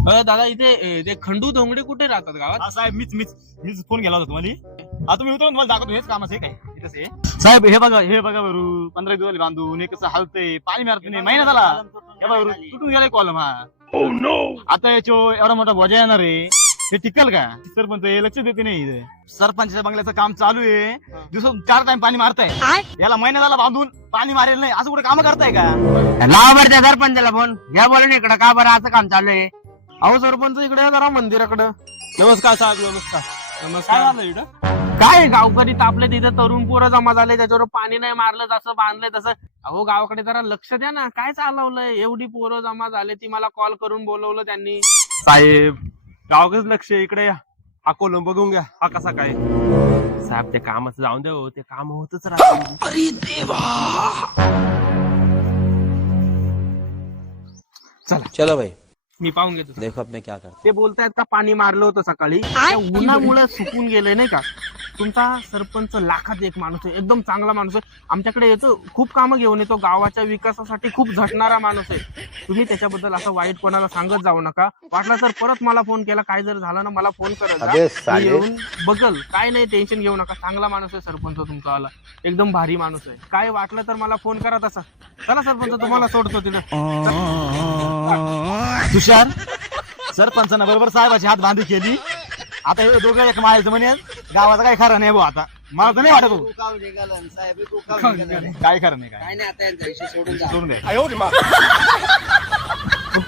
दादा इथे ते खंडू धोंगडे कुठे राहतात गावात? साहेब मीच फोन केला होता तुम्हाला. तुम्ही उतरून तुम्हाला दाखवतो हेच काम आहे काय इथंच आहे. साहेब हे बघा बरू 15 दिवस बांधून हे कसं हलतंय, पाणी मारत नाही, महिना झाला. हे बघा बरू तुटून गेलाय कॉलम हा. आता याचो एवढा मोठा बोजा येणार आहे, हे टिकल का? सरपंच हे लक्ष देते नाही इथे. सरपंचाच्या बंगल्याचं काम चालू आहे, दिवसातून 4 टाइम पाणी मारताय. याला महिना झाला बांधून पाणी मारेल नाही, असं कुठे काम करताय का? लावा बरं त्या सरपंचाला फोन घ्या, बोलून इकडं का बरं असं काम चालू आहे? अहो सरपंच इकडे जरा मंदिराकडे. नमस्कार साहेब, नमस्कार. काय झालं इकडं? काय गावकरी तापले तिथे, तरुण पोरं जमा झाले, त्याच्यावर पाणी नाही मारलं, जसं बांधलंय तसं. अहो गावाकडे जरा लक्ष द्या ना, काय चालवलंय? एवढी पोरं जमा झाले, ती मला कॉल करून बोलवलं त्यांनी. साहेब गावकच लक्ष इकडे या. हा कोलम बघून घ्या, हा कसा काय. साहेब ते कामाचं जाऊन द्या, ते काम होतच राहतं. अरे देवा. चलो भाई मी पाहून घेतो. देखो अब मैं क्या करता ते बोलतायत का पाणी मारलं होतं सकाळी, त्या उन्हामुळे सुकून गेलंय नाही का. तुमचा सरपंच लाखात एक माणूस आहे, एकदम चांगला माणूस आहे. आमच्याकडे येतो, खूप कामं घेऊन येतो, गावाच्या विकासासाठी खूप झटणारा माणूस आहे. तुम्ही त्याच्याबद्दल असं वाईट कोणाला सांगत जाऊ नका. वाटलं तर परत मला फोन केला, काय जर झालं ना मला फोन करत जा, मी येऊन बघल. काय नाही, टेन्शन घेऊ नका, चांगला माणूस आहे सरपंच तुमचा वाला, एकदम भारी माणूस आहे. काय वाटलं तर मला फोन करा तसा. चला सरपंच, तुम्हाला सोडतो तिथं. तुषार सरपंचानं बरोबर साहेबाची हात बांधी केली. आता हे दोघं एक मारायचं म्हणे, गावाचं काय खरं नाही भाऊ. आता मला तर नाही वाटत भाऊ. काय खरं नाही, काय नाही आता यांचा विषय सोडून जा. सोडून द्या.